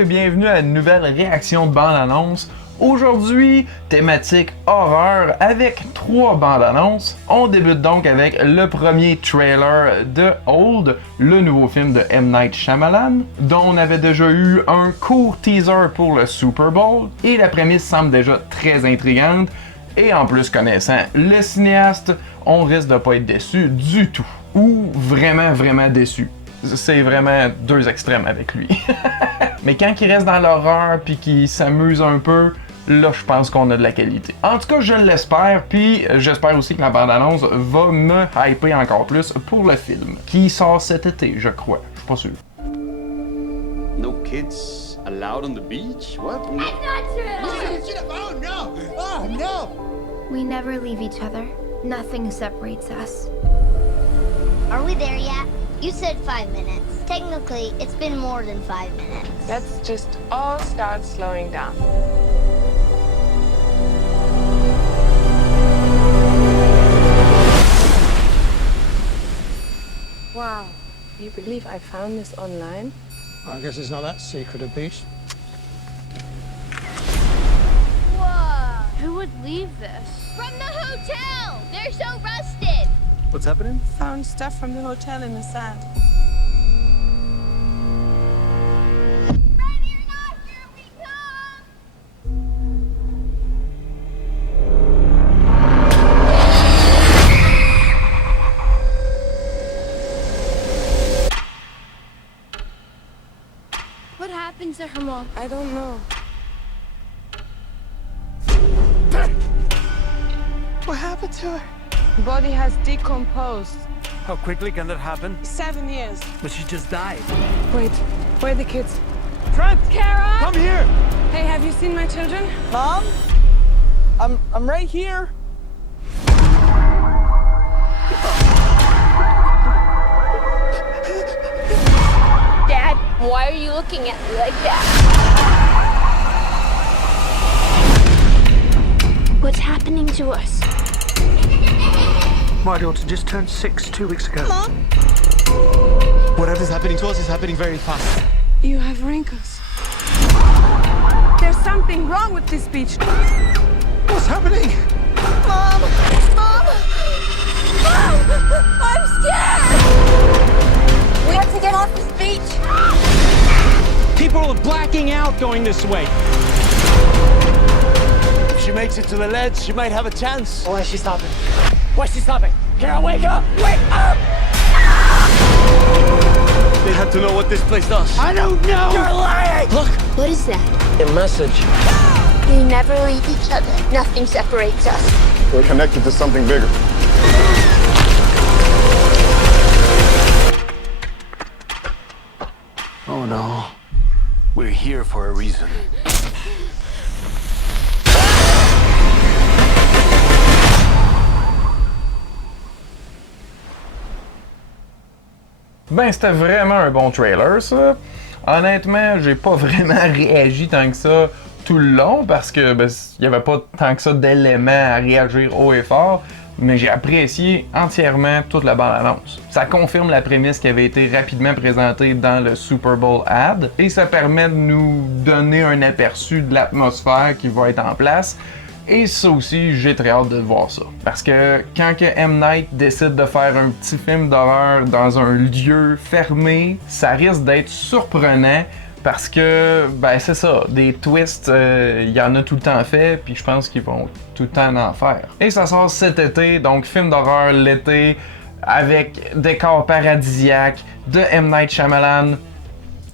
et bienvenue à une nouvelle réaction de bande-annonce. Aujourd'hui, thématique horreur avec 3 bandes-annonces. On débute donc avec le premier trailer de Old, le nouveau film de M. Night Shyamalan, dont on avait déjà eu un court teaser pour le Super Bowl, et la prémisse semble déjà très intrigante. Et en plus, connaissant le cinéaste, on risque de pas être déçu du tout. Ou vraiment déçu. C'est vraiment 2 extrêmes avec lui. Mais quand il reste dans l'horreur puis qu'il s'amuse un peu, là je pense qu'on a de la qualité. En tout cas, je l'espère, puis j'espère aussi que la bande-annonce va me hyper encore plus pour le film, qui sort cet été, je crois. Je suis pas sûr. No kids allowed on the beach? What? That's not true! Oh no! Oh no! We never leave each other. Nothing separates us. Are we there yet? You said 5 minutes. Technically, it's been more than 5 minutes. Let's just all start slowing down. Wow, do you believe I found this online? I guess it's not that secret a beach. Whoa! Who would leave this? From the hotel! They're so rusted! What's happening? Found stuff from the hotel in the sand. Ready or not, here we come! What happened to her mom? I don't know. What happened to her? The body has decomposed. How quickly can that happen? 7 years. But she just died. Wait, where are the kids? Trent! Kara! Come here! Hey, have you seen my children? Mom? I'm right here. Dad, why are you looking at me like that? What's happening to us? My daughter just turned 6 2 weeks ago. Mom? Whatever's happening to us is happening very fast. You have wrinkles. There's something wrong with this beach. What's happening? Mom! Mom! I'm scared! We have to get off this beach! People are blacking out going this way. If she makes it to the ledge, she might have a chance. Why is she stopping? Why's she stopping? Kara, wake up! Wake up! They have to know what this place does. I don't know! You're lying! Look! What is that? A message. We never leave each other. Nothing separates us. We're connected to something bigger. Oh no. We're here for a reason. Ben, c'était vraiment un bon trailer, ça. Honnêtement, j'ai pas vraiment réagi tant que ça tout le long parce que y avait pas tant que ça d'éléments à réagir haut et fort, mais j'ai apprécié entièrement toute la bande-annonce. Ça confirme la prémisse qui avait été rapidement présentée dans le Super Bowl ad et ça permet de nous donner un aperçu de l'atmosphère qui va être en place. Et ça aussi, j'ai très hâte de voir ça. Parce que quand que M. Night décide de faire un petit film d'horreur dans un lieu fermé, ça risque d'être surprenant parce que, ben c'est ça, des twists, il y en a tout le temps fait, puis je pense qu'ils vont tout le temps en faire. Et ça sort cet été, donc film d'horreur l'été, avec décor paradisiaque de M. Night Shyamalan.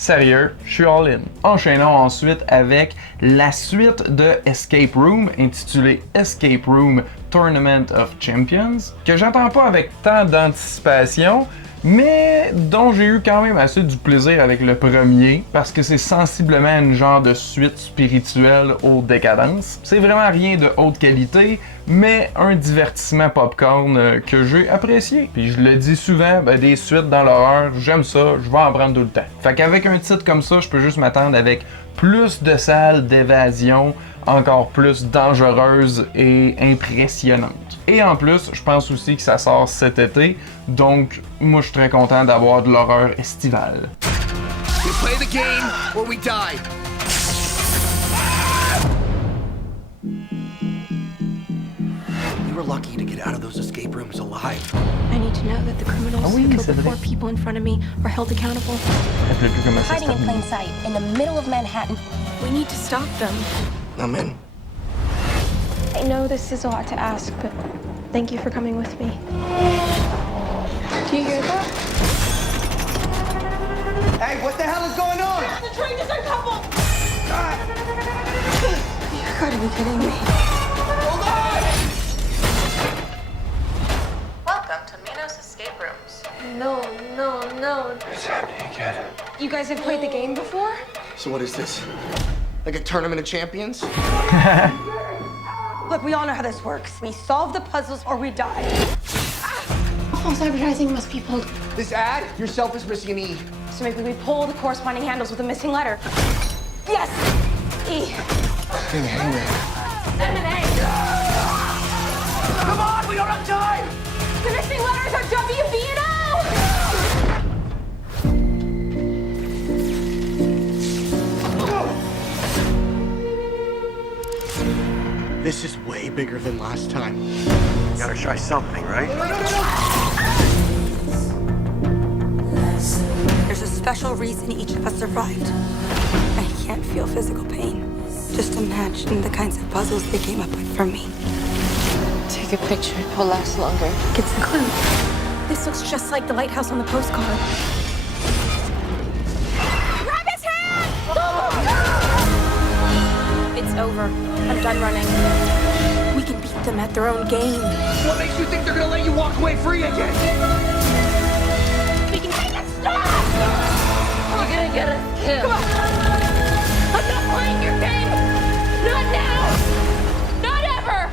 Sérieux, je suis all in. Enchaînons ensuite avec la suite de Escape Room, intitulée Escape Room Tournament of Champions, que j'attends pas avec tant d'anticipation, mais dont j'ai eu quand même assez du plaisir avec le premier, parce que c'est sensiblement une genre de suite spirituelle aux décadences. C'est vraiment rien de haute qualité, mais un divertissement popcorn que j'ai apprécié. Puis je le dis souvent, ben, des suites dans l'horreur, j'aime ça, je vais en prendre tout le temps. Fait qu'avec un titre comme ça, je peux juste m'attendre avec plus de salles d'évasion, encore plus dangereuses et impressionnantes. Et en plus, je pense aussi que ça sort cet été, donc moi je suis très content d'avoir de l'horreur estivale. We play the game or we die. We were lucky to get out of those escape rooms alive. I need to know that the criminals who killed the 4 people in front of me are held accountable. Hiding in plain sight in the middle of Manhattan. We need to stop them. I'm in. I know this is a lot to ask, but thank you for coming with me. Do you hear that? Hey, what the hell is going on? The train is uncoupled! You gotta be kidding me. Hold on! Welcome to Minos Escape Rooms. No. It's happening again. You guys have played the game before? So what is this? Like a tournament of champions? Look, we all know how this works. We solve the puzzles or we die. False advertising must be pulled. This ad, yourself is missing an E. So maybe we pull the corresponding handles with a missing letter. Yes! E. Hang there. M&A. Come on, we don't have time! The missing letters are W, B, and O! This is way bigger than last time. You gotta try something, right? There's a special reason each of us survived. I can't feel physical pain. Just imagine the kinds of puzzles they came up with for me. Take a picture. It'll last longer. It's a clue. This looks just like the lighthouse on the postcard. Grab his hand! It's over. I'm done running. We can beat them at their own game. What makes you think they're gonna let you walk away free again? We can make it stop! You're gonna get us killed. Come on! I'm not playing your game! Not now! Not ever!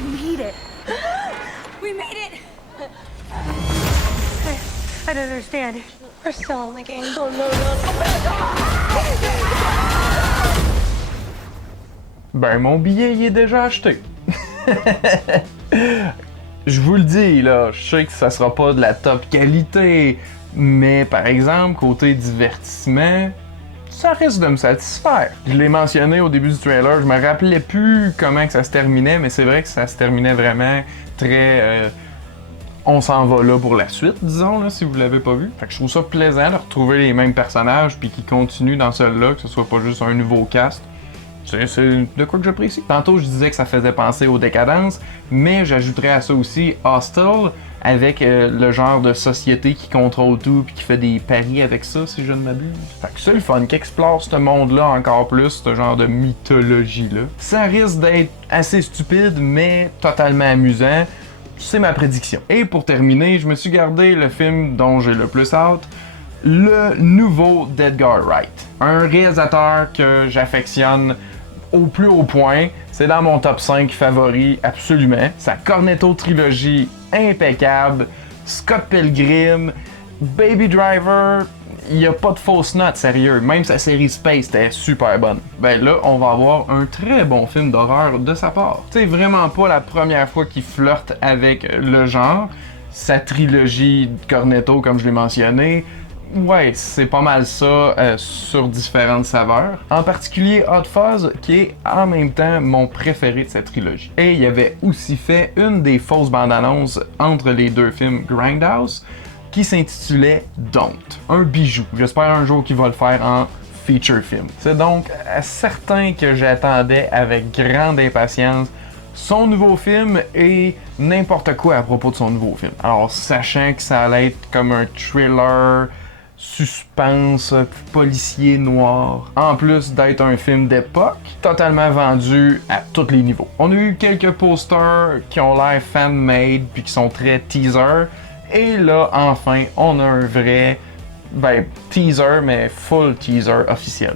We made it. We made it! I don't understand. We're still in the game. Oh, no. Ben, mon billet, il est déjà acheté. Je vous le dis, là, je sais que ça sera pas de la top qualité, mais par exemple, côté divertissement, ça risque de me satisfaire. Je l'ai mentionné au début du trailer, je me rappelais plus comment que ça se terminait, mais c'est vrai que ça se terminait vraiment très... on s'en va là pour la suite, disons, là, si vous l'avez pas vu. Fait que je trouve ça plaisant de retrouver les mêmes personnages puis qu'ils continuent dans celui-là, que ce soit pas juste un nouveau cast. C'est de quoi que j'apprécie. Tantôt, je disais que ça faisait penser aux Décadences, mais j'ajouterais à ça aussi Hostel, avec le genre de société qui contrôle tout puis qui fait des paris avec ça, si je ne m'abuse. Fait que c'est le fun, qui explore ce monde-là encore plus, ce genre de mythologie-là. Ça risque d'être assez stupide, mais totalement amusant. C'est ma prédiction. Et pour terminer, je me suis gardé le film dont j'ai le plus hâte, le nouveau d'Edgar Wright. Un réalisateur que j'affectionne au plus haut point. C'est dans mon top 5 favoris, absolument. Sa Cornetto trilogie, impeccable. Scott Pilgrim, Baby Driver, il n'y a pas de fausses notes, sérieux. Même sa série Space était super bonne. Ben là, on va avoir un très bon film d'horreur de sa part. C'est vraiment pas la première fois qu'il flirte avec le genre. Sa trilogie Cornetto, comme je l'ai mentionné, ouais, c'est pas mal ça sur différentes saveurs. En particulier Hot Fuzz, qui est en même temps mon préféré de cette trilogie. Et il avait aussi fait une des fausses bandes-annonces entre les deux films Grindhouse, qui s'intitulait Don't. Un bijou. J'espère un jour qu'il va le faire en feature film. C'est donc certain que j'attendais avec grande impatience son nouveau film et n'importe quoi à propos de son nouveau film. Alors, sachant que ça allait être comme un thriller, suspense, policier noir, en plus d'être un film d'époque, totalement vendu à tous les niveaux. On a eu quelques posters qui ont l'air fan-made puis qui sont très teaser. Et là, enfin, on a un vrai, teaser, mais full teaser officiel.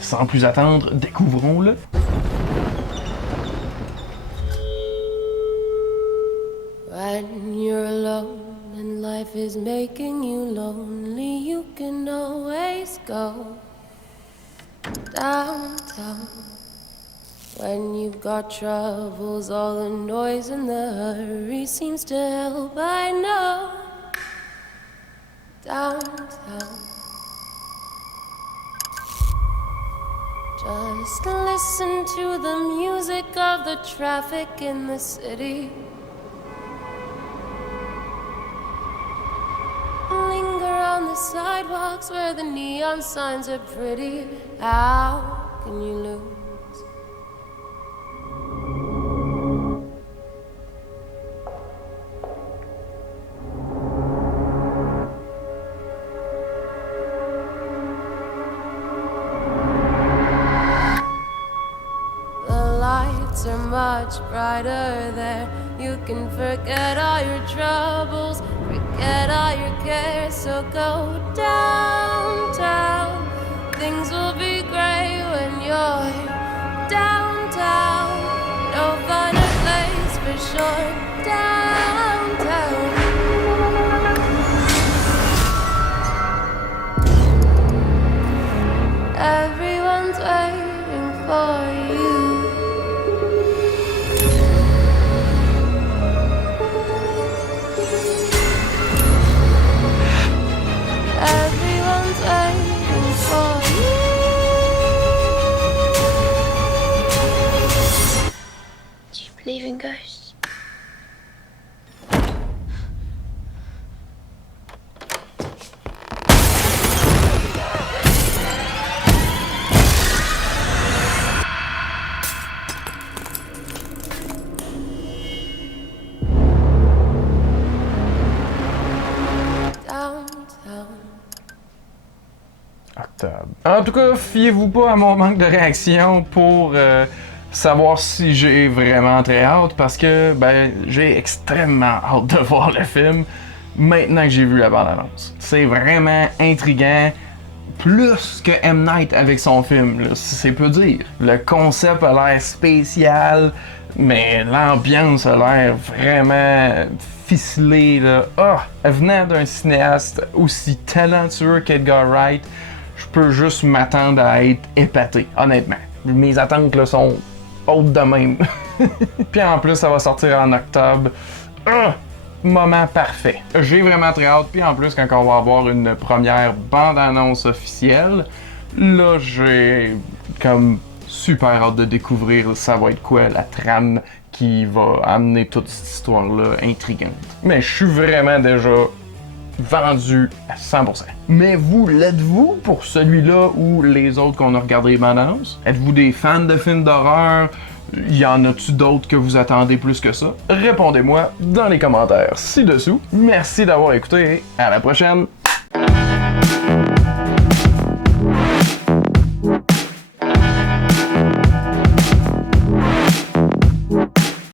Sans plus attendre, découvrons-le. When you're alone and life is making you lonely, you can always go downtown. When you've got troubles, all the noise and the hurry seems to help. I know. Downtown. Just listen to the music of the traffic in the city. Linger on the sidewalks where the neon signs are pretty. How can you lose? Are much brighter there. You can forget all your troubles, forget all your cares. So go downtown. Things will be great when you're downtown. No finer place for sure. Downtown. Everyone's waiting for you. Everyone's waiting for you. Do you believe in ghosts? Octobre. En tout cas, fiez-vous pas à mon manque de réaction pour savoir si j'ai vraiment très hâte, parce que ben j'ai extrêmement hâte de voir le film maintenant que j'ai vu la bande-annonce. C'est vraiment intriguant, plus que M. Night avec son film, là, si c'est peu dire. Le concept a l'air spécial, mais l'ambiance a l'air vraiment ficelée, là. Venant d'un cinéaste aussi talentueux qu'Edgar Wright, je peux juste m'attendre à être épaté, honnêtement. Mes attentes là, sont hautes de même. Puis en plus, ça va sortir en octobre. Moment parfait. J'ai vraiment très hâte. Puis en plus, quand on va avoir une première bande-annonce officielle, là, j'ai comme super hâte de découvrir ça va être quoi la trame qui va amener toute cette histoire-là intrigante. Mais je suis vraiment déjà vendu à 100%. Mais vous, l'êtes-vous pour celui-là ou les autres qu'on a regardé les bandes-annonces? Êtes-vous des fans de films d'horreur? Y en a-tu d'autres que vous attendez plus que ça? Répondez-moi dans les commentaires ci-dessous. Merci d'avoir écouté et à la prochaine!